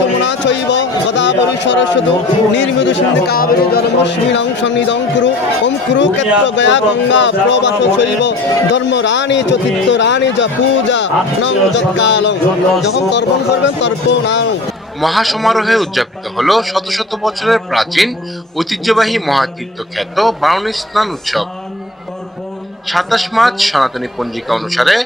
যমুনা চৈব গোদাবরী সরস্বতী নির্মিত সিন্ধু কাবেরী জলমস্মিনং সন্নিধং কুরু ওম কুরুক্ষেত্র গয়া গঙ্গা প্রবাস চৈব ধর্ম রানী চতুর্থ রানী যা পূজা নং যৎকালং। যখন তর্পণ করবেন তর্পণাং। মহাসমারোহে উদযাপিত হলো শত শত বছরের প্রাচীন ঐতিহ্যবাহী মহাতীর্থখ্যাত বারুণী স্নান উৎসব। ২৭ মার্চ সনাতনী পঞ্জিকা অনুসারে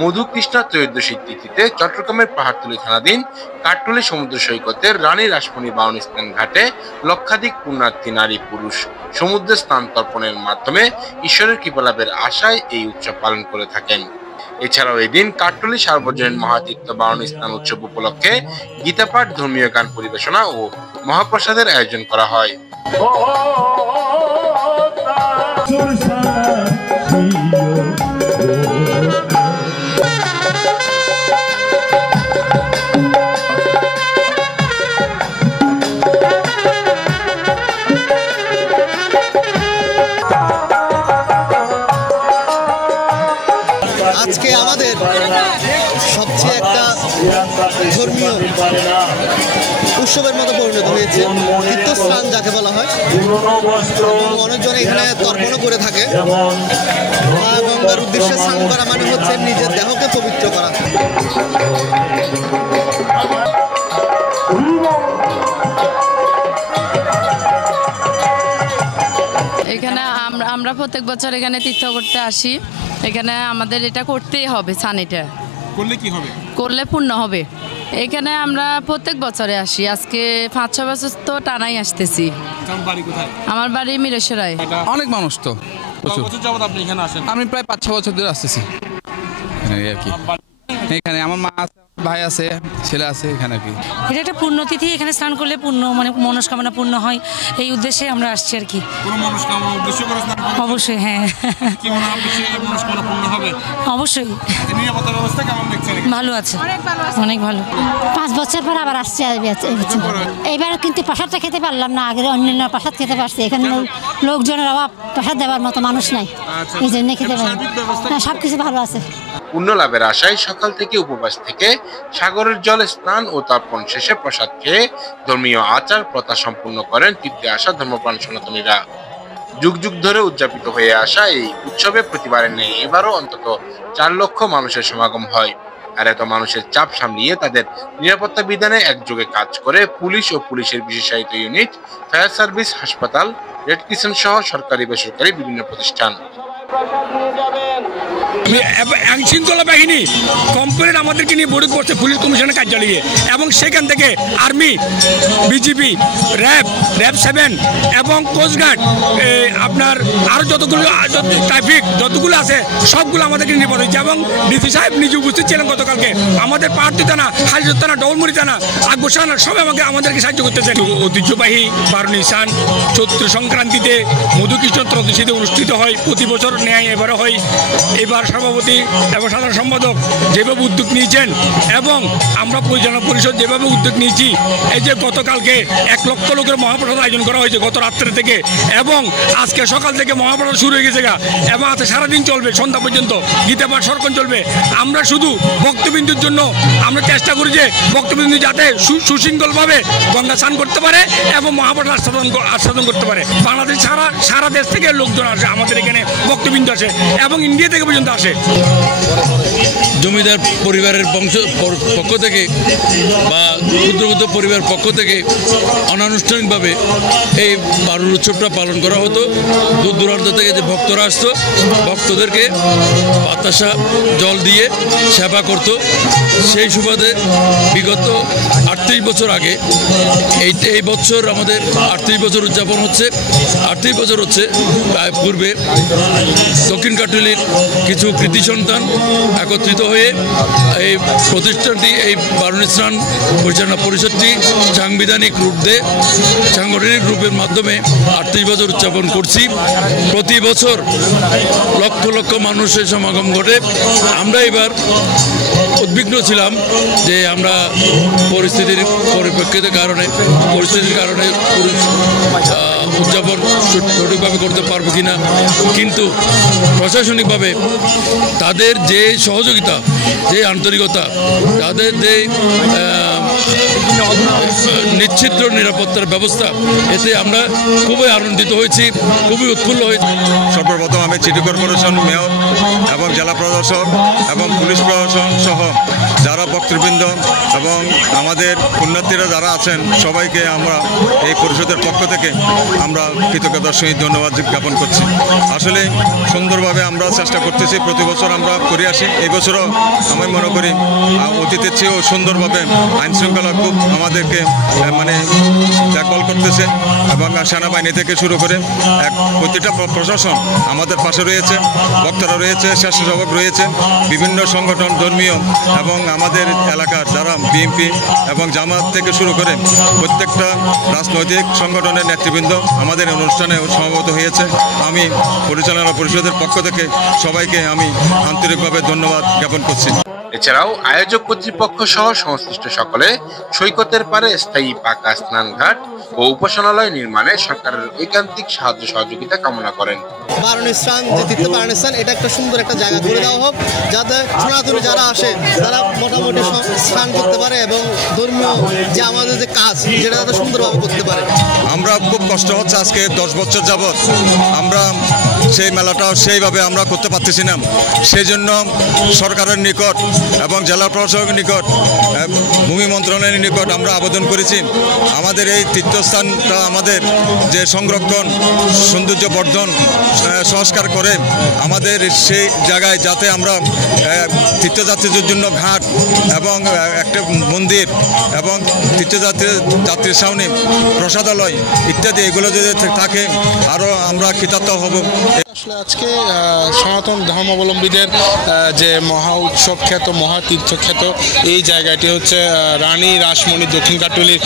মধুকৃষ্ণা ত্রয়োদশীর তিথিতে চট্টগ্রামের পাহাড়তলী থানাধীন কাঠটুলি সমুদ্র সৈকতের রানী রাসমণি বারুণী স্নান ঘাটে লক্ষাধিক পুণ্যার্থী নারী পুরুষ সমুদ্রে স্নান তর্পণের মাধ্যমে ঈশ্বরের কৃপালাভের আশায় এই উৎসব পালন করে থাকেন। এছাড়াও এদিন কাঠটুলি সার্বজনীন মহাতীর্থ বারুণী স্নান উৎসব উপলক্ষে গীতাপাঠ, ধর্মীয় গান পরিবেশনা ও মহাপ্রসাদের আয়োজন করা হয়। আজকে আমাদের সবচেয়ে একটা ধর্মীয় উৎসবের মতো পরিণত হয়েছে, তীর্থস্নান যাকে বলা হয়। অনেকজন এখানে তর্পণও করে থাকে। গঙ্গার উদ্দেশ্যে স্নান করা মানে হচ্ছে নিজের দেহকে পবিত্র করা। এখানে আমরা প্রত্যেক বছর এখানে তীর্থ করতে আসি। এখানে আমাদের এটা করতেই হবে। স্নানটা করলে কি হবে? করলে পূর্ণ হবে। এখানে আমরা প্রত্যেক বছরে আসি। আজকে ৫-৬ বছর তো টানাই আসতেছি। আমার বাড়ি মিরেশ্বরায়। অনেক মানুষ তো আপনি এখানে আসেন? আমি প্রায় ৫-৬ বছর ধরে আসতেছি আর কি। এখানে আমার মা আছে, ভাই আছে, ছেলে আছে এখানে আর কি। এটা একটা পুণ্যতিথি। এখানে স্নান করলে পূর্ণ মানে মনস্কামনা পূর্ণ হয়, এই উদ্দেশ্যে আমরা আসছি আর কি। অবশ্যই, হ্যাঁ। অবশ্যই ভালো আছে, অনেক ভালো। ৫ বছর পর আবার আসছে। এইবার কিন্তু প্রসাদটা খেতে পারলাম না, আগের অন্যান্য প্রসাদ খেতে পারছি। এখানে লোকজনের অভাব, প্রসাদ দেওয়ার মতো মানুষ নাই, এই জন্য খেতে পারি। সবকিছু ভালো আছে। পুণ্য লাভের আশায় সকাল থেকে উপবাস থেকে সাগরের জলে স্নান ও তর্পণ শেষে প্রসাদ খেয়ে ধর্মীয় আচার প্রথা সম্পূর্ণ করেন তীর্থে আসা ধর্মপ্রাণ সনাতনীরা। যুগ যুগ ধরে উদযাপিত হয়ে আসা এই উৎসবে প্রতিবারের নেই এবারও অন্তত ৪ লক্ষ মানুষের সমাগম হয়। আর এত মানুষের চাপ সামলিয়ে তাদের নিরাপত্তা বিধানে একযোগে কাজ করে পুলিশ ও পুলিশের বিশেষায়িত ইউনিট, ফায়ার সার্ভিস, হাসপাতাল, রেড ক্রিসেন্ট সহ সরকারি বেসরকারি বিভিন্ন প্রতিষ্ঠান। আইন শৃঙ্খলা বাহিনী কমপ্লেন আমাদেরকে নিয়ে বৈঠক করছে পুলিশ কমিশনের কার্যালয়ে, এবং সেখান থেকে আর্মি, বিজিবি, র্যাব 7 এবং কোস্টগার্ড, আপনার আরও যতগুলো ট্রাফিক যতগুলো আছে সবগুলো আমাদেরকে নিরাপদ হয়েছে। এবং ডিসি সাহেব নিজে উপস্থিত ছিলেন গতকালকে। আমাদের পাহাড়তলী থানা, হাজির থানা, ডবলমুড়ি থানা, আকবর থানা সব আমাদেরকে সাহায্য করতেছেন। ঐতিহ্যবাহী বারুণী স্নান চৈত্র সংক্রান্তিতে মধুকৃষ্ণ ত্রয়োদশীতে অনুষ্ঠিত হয়। প্রতি বছর ন্যায় এবারও হয়। এবার সভাপতি এবং সাধারণ সম্পাদক যেভাবে উদ্যোগ নিয়েছেন এবং আমরা পরিচালনা পরিষদ যেভাবে উদ্যোগ নিয়েছি, এই যে গতকালকে ১ লক্ষ লোকের মহাপ্রসাদ আয়োজন করা হয়েছে গত রাত্রে থেকে, এবং আজকে সকাল থেকে মহাপ্রসাদ শুরু হয়ে গেছে এবং আজকে সারাদিন চলবে, সন্ধ্যা পর্যন্ত গীতাপাঠ সরকন চলবে। আমরা শুধু ভক্তবিন্দুর জন্য আমরা চেষ্টা করি যে ভক্তবিন্দু যাতে সুশৃঙ্খলভাবে গঙ্গা স্নান করতে পারে এবং মহাপ্রসাদ আস্বাদন করতে পারে। বাংলাদেশ সারা দেশ থেকে লোকজন আসে, আমাদের এখানে ভক্তবিন্দু আসে এবং ইন্ডিয়া থেকে পর্যন্ত আসে। জমিদার পরিবারের পক্ষ থেকে বা ক্ষুদ্র ক্ষুদ্র পরিবার পক্ষ থেকে অনানুষ্ঠানিকভাবে এই বারুণ উৎসবটা পালন করা হতো। দূর দূরান্ত থেকে যে ভক্তরা আসতো, ভক্তদেরকে বাতাসা জল দিয়ে সেবা করত। সেই সুবাদে বিগত 38 বছর আগে এই বছর আমাদের 38 বছর উদযাপন হচ্ছে। 38 বছর হচ্ছে পূর্বে দক্ষিণ কাঠটুলির কিছু কৃতি সন্তান একত্রিত হয়ে এই প্রতিষ্ঠানটি, এই বারুণী স্নান পরিচালনা পরিষদটি সাংবিধানিক সাংগঠনিক রূপের মাধ্যমে 38 বছর উদযাপন করছি। প্রতি বছর লক্ষ লক্ষ মানুষের সমাগম ঘটে। আমরা এবার উদ্বিগ্ন ছিলাম যে আমরা পরিস্থিতির কারণে উদযাপন সঠিকভাবে করতে পারবো কিনা, কিন্তু প্রশাসনিকভাবে তাদের যে সহযোগিতা, যে আন্তরিকতা, তাদের যে নিশ্চিদ্র নিরাপত্তার ব্যবস্থা, এতে আমরা খুবই আনন্দিত হয়েছি, খুবই উৎফুল্ল হয়েছি। সর্বপ্রথম আমি সিটি কর্পোরেশন মেয়র এবং জেলা প্রশাসক এবং পুলিশ প্রশাসন সহ যারা বক্তৃবৃন্দ এবং আমাদের পুণ্যার্থীরা যারা আছেন সবাইকে আমরা এই পরিষদের পক্ষ থেকে আমরা কৃতজ্ঞতার সহিত ধন্যবাদ জ্ঞাপন করছি। আসলে সুন্দরভাবে আমরা চেষ্টা করতেছি, প্রতি বছর আমরা করে আসি। এই বছরও আমি মনে করি অতীতের চেয়েও সুন্দরভাবে আইনশৃঙ্খলা খুব আমাদেরকে দেখভাল করতেছে এবং সেনাবাহিনী থেকে শুরু করে প্রতিটা প্রশাসন আমাদের পাশে রয়েছে, বক্তারা রয়েছে, স্বেচ্ছাসেবক রয়েছে, বিভিন্ন সংগঠন ধর্মীয় এবং আমাদের এলাকার যারা বিএনপি এবং জামাত থেকে শুরু করে প্রত্যেকটা রাজনৈতিক সংগঠনের নেতৃবৃন্দ আমাদের অনুষ্ঠানে সমবেত হয়েছে। আমি পরিচালনা পরিষদের পক্ষ থেকে সবাইকে আমি আন্তরিকভাবে ধন্যবাদ জ্ঞাপন করছি। এছাড়াও আয়োজক কর্তৃপক্ষ সহ সংশ্লিষ্ট সকলে সৈকতের পারে স্থায়ী পাকা স্নানঘাট ও উপাসনালয় নির্মাণে সরকারের ঐকান্তিক সাহায্য সহযোগিতা কামনা করেন। বারুণী স্নান যে তীর্থ বারুণী স্নান, এটা একটা সুন্দর একটা জায়গা করে দেওয়া হোক, যাতে সনাতনী যারা আসে তারা মোটামুটি স্নান করতে পারে এবং ধর্মীয় যে আমাদের যে কাজ যেটা তারা সুন্দরভাবে করতে পারে। আমরা খুব কষ্ট হচ্ছে, আজকে 10 বছর যাবৎ আমরা সেই মেলাটা সেইভাবে আমরা করতে পারতেছি না। সেই জন্য সরকারের নিকট এবং জেলা প্রশাসকের নিকট, ভূমি মন্ত্রণালয়ের নিকট আমরা আবেদন করেছি আমাদের এই তীর্থস্থানটা আমাদের যে সংরক্ষণ, সৌন্দর্য বর্ধন, সংস্কার করে আমাদের সেই জায়গায় যাতে আমরা তীর্থযাত্রীদের জন্য ঘাট এবং একটা মন্দির এবং তীর্থযাত্রীর সামনে প্রসাদালয় ইত্যাদি এগুলো যদি থাকে আরও আমরা কৃতার্থ হব। আসলে আজকে সনাতন ধর্মাবলম্বীদের যে মহা উৎসব খ্যাত, মহাতীর্থ খ্যাত এই জায়গাটি হচ্ছে রানী রাসমণি দক্ষিণ কাটুলির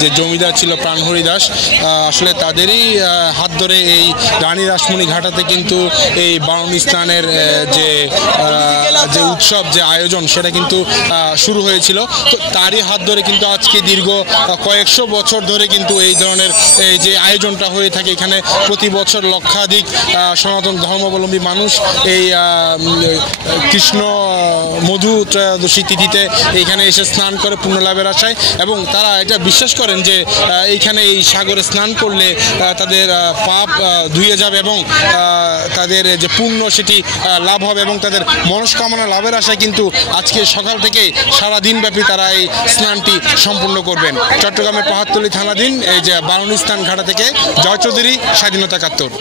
যে জমিদার ছিল প্রাণহরি দাস, আসলে তাদেরই হাত ধরে এই রানী রাসমণি ঘাটাতে কিন্তু এই বারুণী স্নানের যে উৎসব, যে আয়োজন সেটা কিন্তু শুরু হয়েছিল। তো তারই হাত ধরে কিন্তু আজকে দীর্ঘ কয়েকশো বছর ধরে কিন্তু এই ধরনের এই যে আয়োজনটা হয়ে থাকে। এখানে প্রতি বছর লক্ষাধিক সনাতন ধর্মাবলম্বী মানুষ এই কৃষ্ণ মধু ত্রয়োদশী তিথিতে এইখানে এসে স্নান করে পুণ্য লাভের আশায়, এবং তারা এটা বিশ্বাস করেন যে এইখানে এই সাগরে স্নান করলে তাদের পাপ ধুয়ে যাবে এবং তাদের যে পুণ্য সেটি লাভ হবে এবং তাদের মনস্কামনা লাভের আশায় কিন্তু আজকে সকাল থেকে সারাদিনব্যাপী তারা এই স্নানটি সম্পূর্ণ করবেন। চট্টগ্রামের পাহাড়তলী থানাধীন এই যে বারুণী স্নান ঘাটা থেকে জয় চৌধুরী, স্বাধীনতা ৭১।